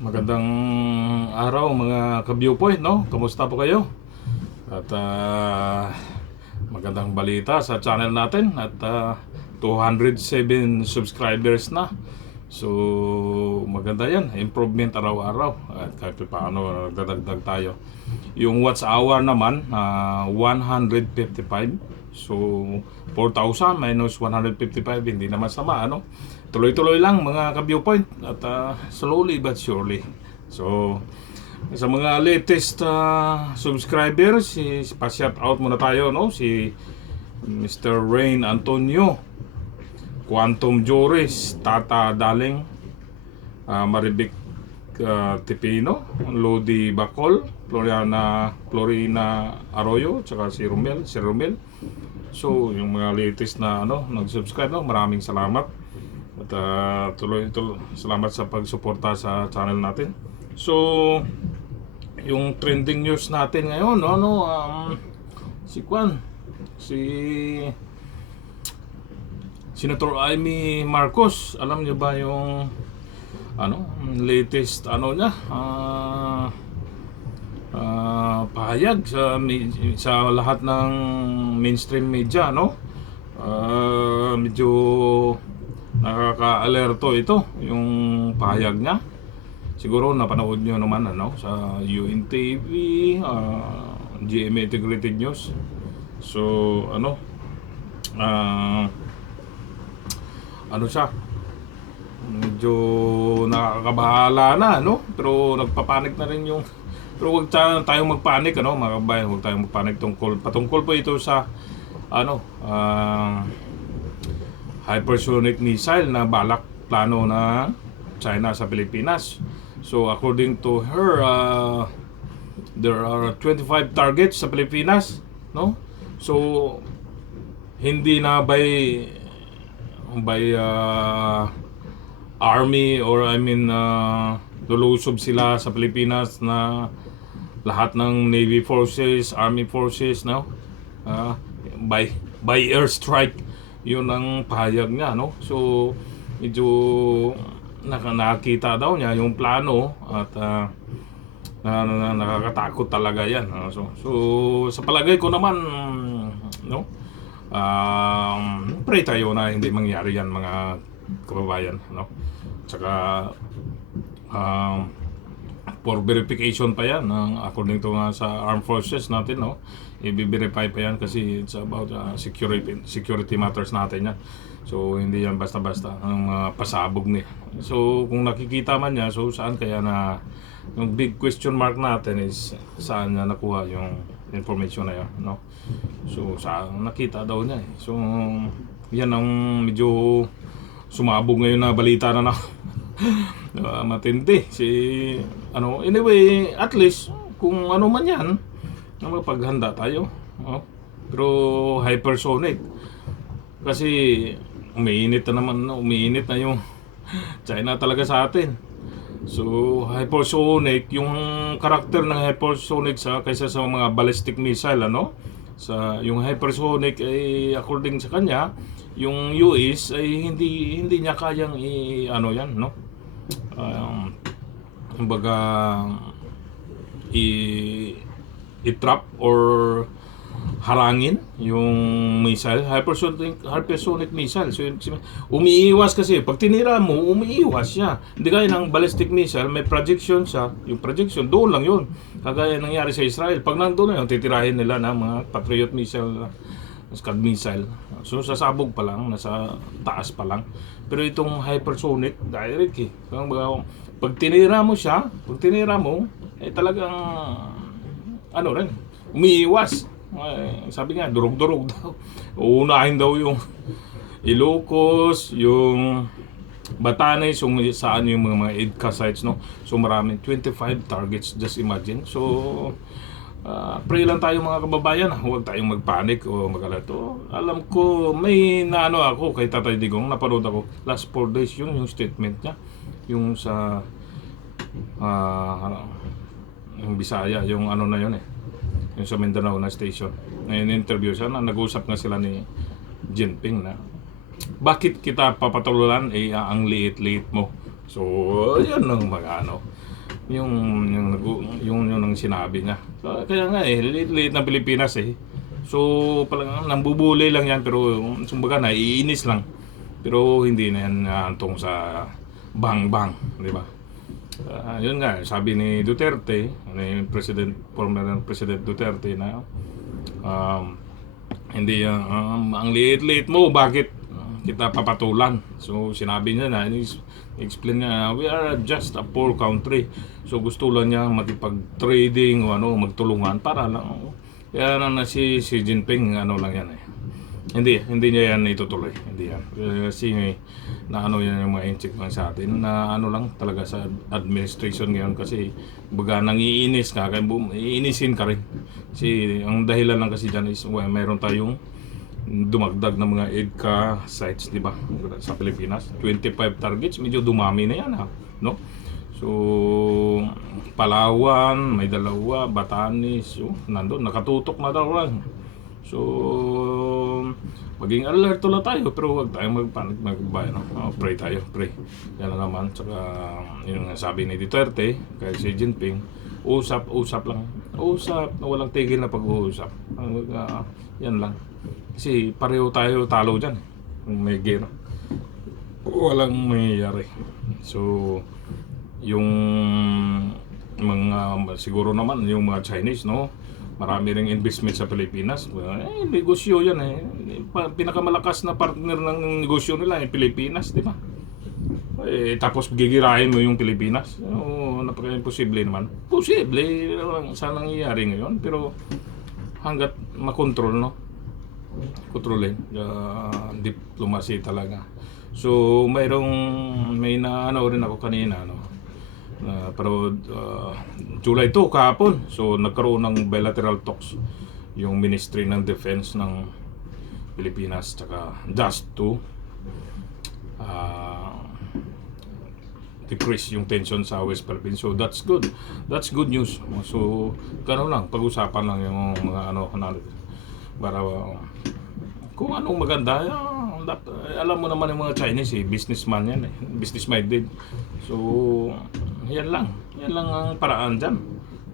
Magandang araw mga ka-viewpoint, no? Kamusta po kayo? At magandang balita sa channel natin at 207 subscribers na. So maganda yan, improvement araw-araw at kahit paano nagdadagdag tayo. Yung watch hour naman 155. So 4,000 minus 155 hindi naman sama, ano? Tuloy-tuloy lang mga ka-viewpoint at slowly but surely. So sa mga latest subscribers, pa-shout out muna tayo, no? Si Mr. Rain Antonio, Quantum Joris, Tata Daling, Maribic Tipino, Lodi Bacol, Florina Arroyo, tsaka si Romel. So yung mga latest na nag-subscribe, no? Maraming salamat. At tuloy salamat sa pagsuporta sa channel natin. So yung trending news natin ngayon, si Senator Amy Marcos. Alam niyo ba yung latest niya, pahayag sa lahat ng mainstream media, no? Medyo nakaka-alerto ito yung pahayag niya. Siguro napanood nyo naman sa UNTV, GMA Integrated News. So siya, medyo nakakabahala na, no? Pero nagpapanik na rin yung, pero huwag tayong magpanik, mga kabayan. Huwag tayong magpanik patungkol po ito sa hypersonic missile na balak plano na China sa Pilipinas. So according to her, there are 25 targets sa Pilipinas, no? So hindi na by army or lulusob sila sa Pilipinas na lahat ng Navy forces, Army forces, no? By airstrike. Yun ang pahayag niya, no? So medyo nakakita daw niya yung plano at nakakatakot talaga yan. So sa palagay ko naman, no? Pray tayo na hindi mangyari yan, mga kababayan, no? Tsaka for verification pa yan, according to sa armed forces natin, no? I-verify pa yan kasi it's about security matters natin yan. So hindi yan basta-basta ang pasabog niya. So kung nakikita man niya, so saan kaya na yung big question mark natin is saan niya nakuha yung information na yan, no? So saan nakita daw niya, eh. So yan ang medyo sumabog ngayon na balita na matindi anyway, at least kung man yan, mapaghanda tayo, pero hypersonic kasi umiinit na yung China talaga sa atin. So hypersonic, yung karakter ng hypersonic kaysa sa mga ballistic missile, sa yung hypersonic ay according sa kanya, yung US ay hindi niya kayang yan, no? Kumbaga i-trap or harangin yung missile, hypersonic missile. So umiiwas kasi pag tinira mo, umiiwas siya. Hindi kaya ng ballistic missile, may projection siya. Yung projection doon lang yun, kagaya nangyari sa Israel. Pag nandoon na yun, titirahin nila ng mga Patriot missile, Scud missile. So sasabog pa lang, nasa taas pa lang. Pero itong hypersonic, direct eh. Pag tinira mo siya, talagang rin, umiiwas. Sabi nga, durog-durog daw. Uunahin daw yung Ilocos, yung Batanes, yung saan yung mga EDCA sites, no? So marami, 25 targets, just imagine. So pray lang tayo mga kababayan, huwag tayong magpanik o mag-alerto. Alam ko, may ako kay Tatay Digong, napanood ako last 4 days yung statement niya, yung sa yung Bisaya, yung na yun yung sa Mindanao na station. In-interview siya, nag-usap nga sila ni Jinping na bakit kita papatulan ang liit-liit mo. So yan ang mga yung yung nang sinabi niya. So, kaya nga liit ng Pilipinas eh. So palang nambubuli lang yan, pero kumbaga naiinis lang. Pero hindi na yan antong sa bang-bang, di ba? Yun nga, sabi ni Duterte, ni former President Duterte na hindi ang liit-liit mo, bakit kita papatulan? So sinabi niya na, explain niya, we are just a poor country. So gusto lang niya makipag-trading o magtulungan para lang. Kaya na si Jinping, lang yan eh. Hindi niya yan itutuloy. Hindi yan. Kasi na yan yung mga incheck lang sa atin na lang talaga sa administration ngayon kasi baga nangiinis ka, kaya iinisin ka rin. Kasi ang dahilan lang kasi dyan is mayroon tayong dumagdag ng mga EDCA sites, di ba? Sa Pilipinas, 25 targets, medyo dumami na yan no? So, Palawan, may dalawa, Batanes, nandun, nakatutok na daw lang. So, maging alerto lang tayo, pero huwag tayong magbayan. Pray tayo, pray. Yan lang naman. Tsaka, yung sabi ni Duterte, kay Xi Jinping, usap lang. Usap, walang tigil na pag-uusap. Yan lang. Kasi pareho tayo talo dyan. May gera. Walang mayayari. So, yung mga siguro naman yung mga Chinese, no, marami ring investment sa Pilipinas, negosyo yan eh. Pinakamalakas na partner ng negosyo nila yung Pilipinas, di ba? Tapos gigirahin mo yung Pilipinas, napaka-imposible naman. Posible lang sa nangyayari ngayon, pero hanggat makontrol, no, kontrolin, diplomacy talaga. So may rin ako kanina, no, pero July 2 kahapon, so nagkaroon ng bilateral talks yung Ministry ng Defense ng Pilipinas tsaka just to decrease yung tension sa West Philippines. So that's good news. So lang, pag-usapan lang yung mga para kung anong maganda. Alam mo naman yung mga Chinese businessman yan business minded. So yan lang ang paraan dyan,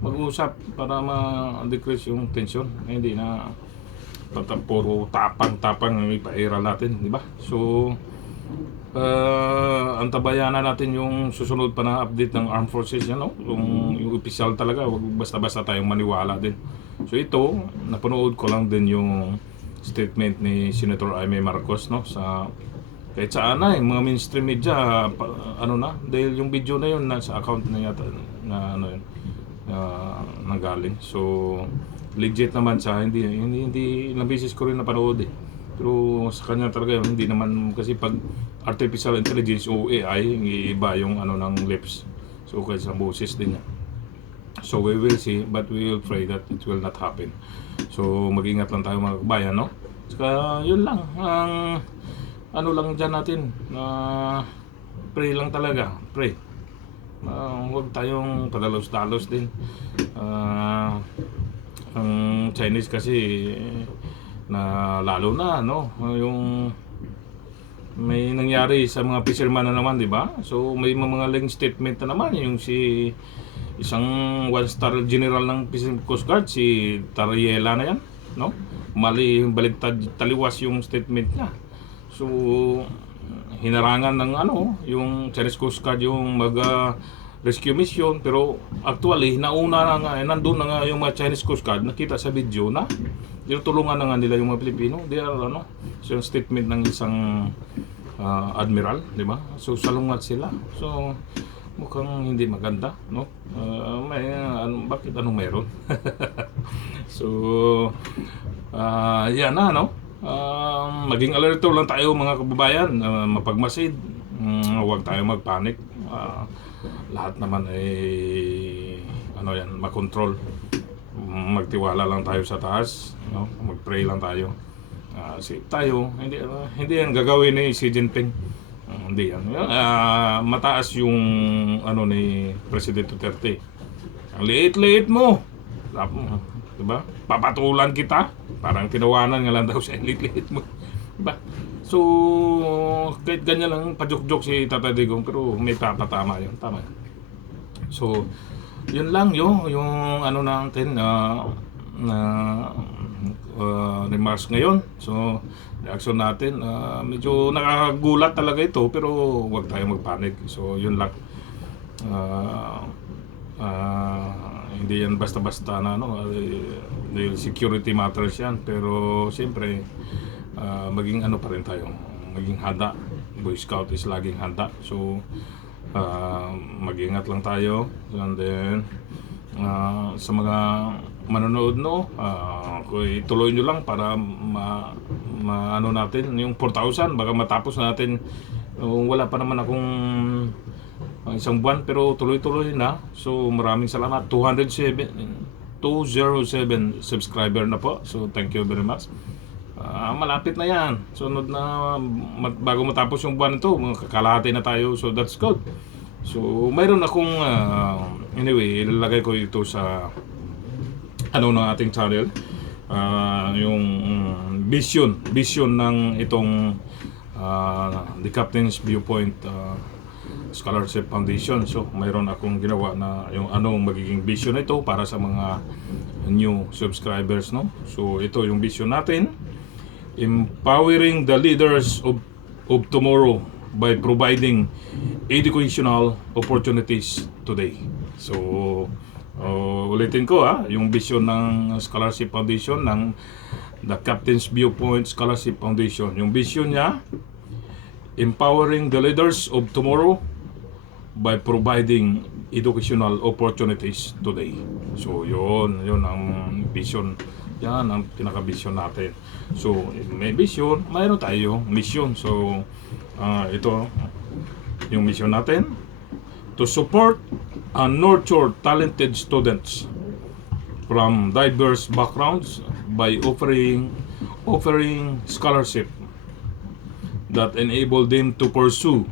mag-usap para ma-decrease yung tension, hindi na puro tapang yung ipairal natin, di ba? So antabayanan natin yung susunod pa na update ng Armed Forces, yung official talaga, wag basta-basta tayong maniwala din. So ito, napanood ko lang din yung statement ni Senator Jaime Marcos, no, sa kahit saan na yung mga mainstream media dahil yung video na yun nasa account na yata na nanggaling. So legit naman siya, hindi ilang beses ko rin napanood pero sa kanya talaga yun, hindi naman kasi pag artificial intelligence o AI, iba yung ng lips, so kasi sa boses din niya. So we will see, but we will pray that it will not happen. So mag-ingat lang tayo mga kabayan, no? Saka yun lang ang lang dyan natin, pray lang talaga, pray. Huwag tayong padalos-dalos din. Ang Chinese kasi na lalo na yung may nangyari sa mga fisherman na naman, di ba? So may mga link statement na naman yung isang one-star general ng Philippine Coast Guard, si Tariela na yan, no? Mali, baliktad, taliwas yung statement niya. So hinarangan ng yung Chinese Coast Guard yung rescue mission, pero actually nauna na nga, nandun na nga yung mga Chinese Coast Guard, nakita sa video na tinutulungan na nga nila yung mga Pilipino. They are so yung statement ng isang admiral, di ba? So salungat sila. So mukhang hindi maganda, no? Bakit meron? So yan na, no? Maging alerto lang tayo mga kababayan, mapagmasid, huwag tayo magpanik. Lahat naman ay makontrol. Magtiwala lang tayo sa taas, no? Magpray lang tayo. Safe tayo. Hindi yan gagawin ni Xi Jinping. Hindi yan. Mataas yung ni President Duterte. Ang liit-liit mo. Diba? Papatulan kita. Parang tinawanan nga lang daw sa liit-liit mo. Diba? So, kahit ganyan lang, pajuk-jok si Tata Digong, pero may tatama yun. Tama yun. So, yun lang yung ano natin na remarks ngayon. So, reaction natin, medyo nakakagulat talaga ito, pero huwag tayong magpanik. So, yun lang. Ah, hindi yan basta-basta na dahil security matters yan, pero siyempre maging ano pa rin tayo, maging handa. Boy Scout is laging handa, so mag-ingat lang tayo. And then sa mga manonood, ituloy nyo lang para ano natin yung 4,000, baka matapos natin. Wala pa naman akong isang buwan, pero tuloy-tuloy na. So maraming salamat. 207 subscriber na po, so thank you very much. Malapit na yan. Sunod na bago matapos yung buwan ito, kalahati na tayo, so that's good. So mayroon akong anyway, ilalagay ko ito sa ng ating channel, yung vision ng itong The Captain's Viewpoint Scholarship Foundation. So mayroon akong ginawa na yung anong magiging vision ito para sa mga new subscribers, no? So ito yung vision natin: empowering the leaders of tomorrow by providing educational opportunities today. So ulitin ko, yung vision ng Scholarship Foundation, ng The Captain's Viewpoint Scholarship Foundation. Yung vision niya: empowering the leaders of tomorrow by providing educational opportunities today. So yun ang vision. Yan ang pinaka-vision natin. So may vision, mayroon tayo mission. So ito yung mission natin: to support and nurture talented students from diverse backgrounds by offering scholarship that enable them to pursue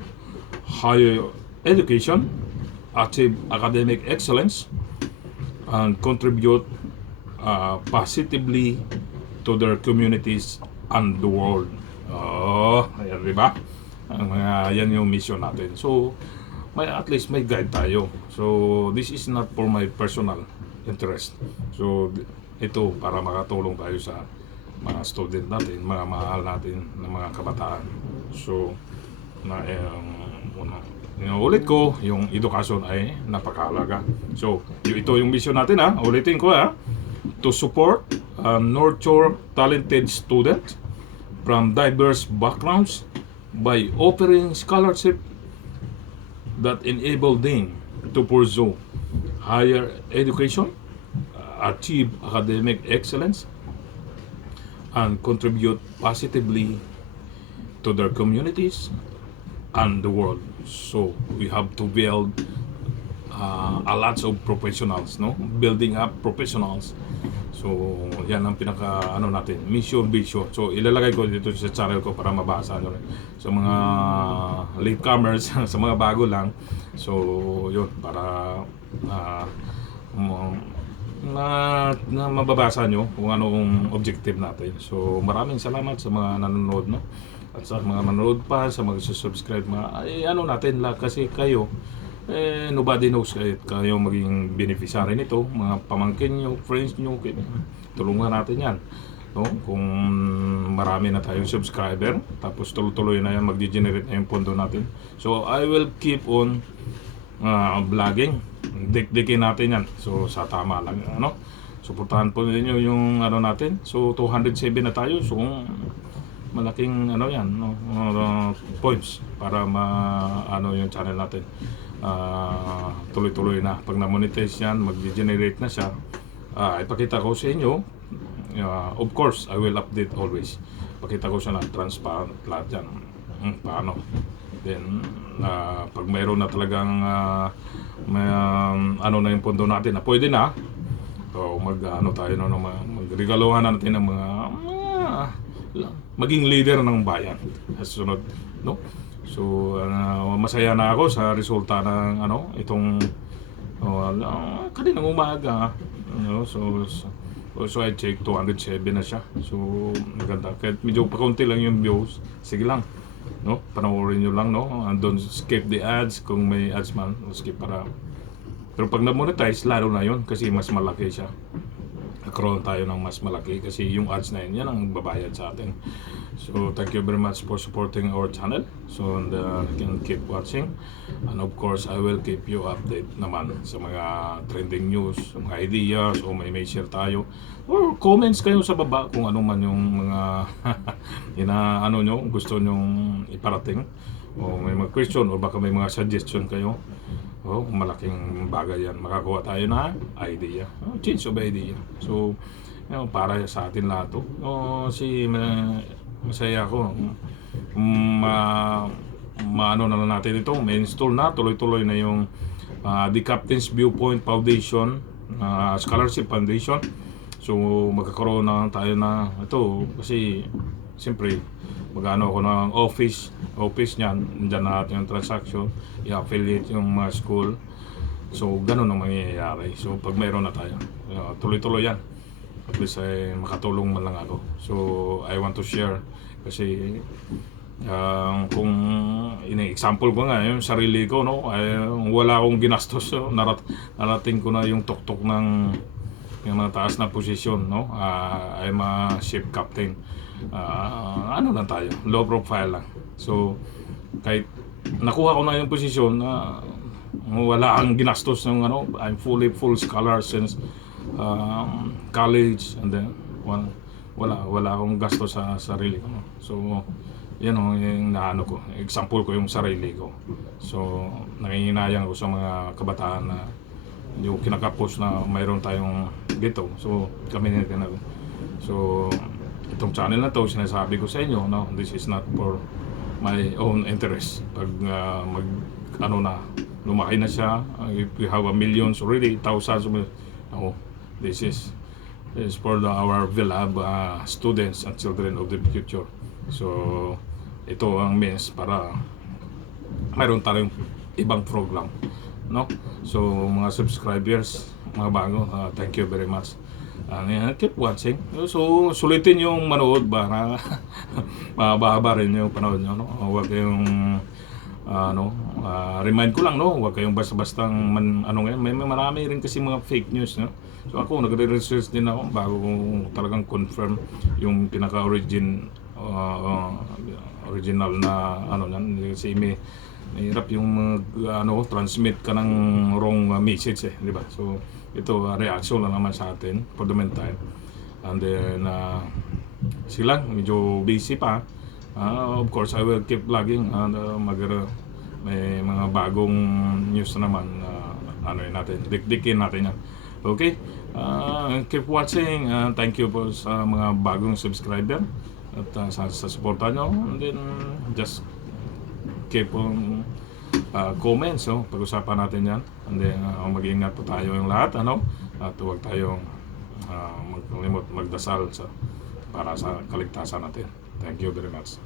higher education, achieve academic excellence, and contribute positively to their communities and the world. Ayan, diba? Yan yung mission natin. So, at least may guide tayo. So, this is not for my personal interest. So, ito para makatulong tayo sa mga student natin, mga mahal natin na mga kabataan. So, ulit ko, yung edukasyon ay napakahalaga. So, ito yung mission natin, ulitin ko, to support and nurture talented students from diverse backgrounds by offering scholarship that enable them to pursue higher education, achieve academic excellence, and contribute positively to their communities and the world. So we have to build a lots of professionals, no? Building up professionals. So yan ang pinaka natin, mission, vision. So ilalagay ko dito sa channel ko para mabasa nyo rin. Sa mga latecomers, sa mga bago lang. So yun, para na mababasa nyo kung anong objective natin. So maraming salamat sa mga nanonood, no? At sa mga manonood pa, sa mga subscribe, natin lahat, kasi kayo, nobody knows kayo maging beneficiary nito, mga pamangkin nyo, friends nyo, tulungan natin yan, no? Kung marami na tayong subscriber, tapos tuloy-tuloy na yan, mag-generate na yung pondo natin. So I will keep on vlogging, dik-dikin natin yan. So sa tama lang, suportahan po ninyo yung natin. So 207 na tayo, so malaking points para yung channel natin tuloy-tuloy na. Pag na-monetize yan, mag-generate na siya, ipakita ko sa inyo. Of course, I will update always. Pakita ko siya na transparent lahat yan. Paano? Then, pag mayroon na talagang na yung pondo natin na pwede na, so tayo magregaluhan na natin ng mga maging leader ng bayan sa sunod, no? So masaya na ako sa resulta ng itong kaninang umaga, so I check 207 na siya. So maganda, kahit medyo pakunti lang yung views, sige lang, no? Panoorin nyo lang, no? And don't skip the ads. Kung may ads man, skip para Pero pag na-monetize, lalo na yun kasi mas malaki siya. Nagkaroon tayo ng mas malaki kasi yung ads na yun, yan ang babayad sa atin. So thank you very much for supporting our channel. So and you can keep watching. And of course, I will keep you update naman sa mga trending news, mga ideas, o may share tayo. Or comments kayo sa baba kung ano man yung mga ano nyo, gusto nyong iparating. O may mga question o baka may mga suggestion kayo. Oh, malaking bagay yan. Makakuha tayo na idea. Change of idea. So, para sa atin lahat to. Masaya ako. Maano na lang natin ito. May install na. Tuloy-tuloy na yung The Captain's Viewpoint Foundation, Scholarship Foundation. So, magkakaroon na tayo na ito. Kasi, siyempre, magano ako ng office niyan, dyan na natin yung transaction, i-affiliate yung mga school. So ganun ang mangyayari. So pag mayroon na tayo, tuloy-tuloy yan, at least ay makatulong man lang ako. So I want to share kasi kung ini-example ko nga yung sarili ko, no, ay wala akong ginastos, so, narating ko na yung tuktok ng yung mga taas na posisyon, no. I'm a ship captain. Ano lang tayo, low profile lang. So kahit nakuha ko na yung posisyon na wala ang ginastos ng ano, I'm full scholar since college, and then wala akong gasto sa sarili ko, no? So yan o, yung naano ko, example ko yung sarili ko. So nangihinayang ako sa mga kabataan na yung kinakapos na mayroon tayong dito. So kami na so itong channel na to, sinasabi ko sa inyo, no, this is not for my own interest. Pag lumaki na siya, if we have a millions already, thousands of millions, no, this is for our beloved students and children of the future. So ito ang means para mayroon tayong ibang program, no. So mga subscribers, mga bago, thank you very much. Keep watching. So sulitin yung manood para mahaba rin yung panood nyo, no? Huwag kayong remind ko lang, no, huwag kayong basta-bastang ngayon, may marami rin kasi mga fake news, no? So ako nagre-research din ako bago kung talagang confirm yung original na yan, kasi mahirap yung transmit ka ng wrong message, di ba? So ito reaction lang naman sa atin for the meantime. And then sila medyo busy pa. Of course I will keep vlogging and may mga bagong news na naman, natin dikdikin natin yan. Okay, keep watching. Thank you po sa mga bagong subscriber at sa suporta nyo. And then just keep on comments, so pag-usapan natin yan. And then mag-iingat po tayo yung lahat, at huwag tayong magdasal para sa kaligtasan natin. Thank you very much.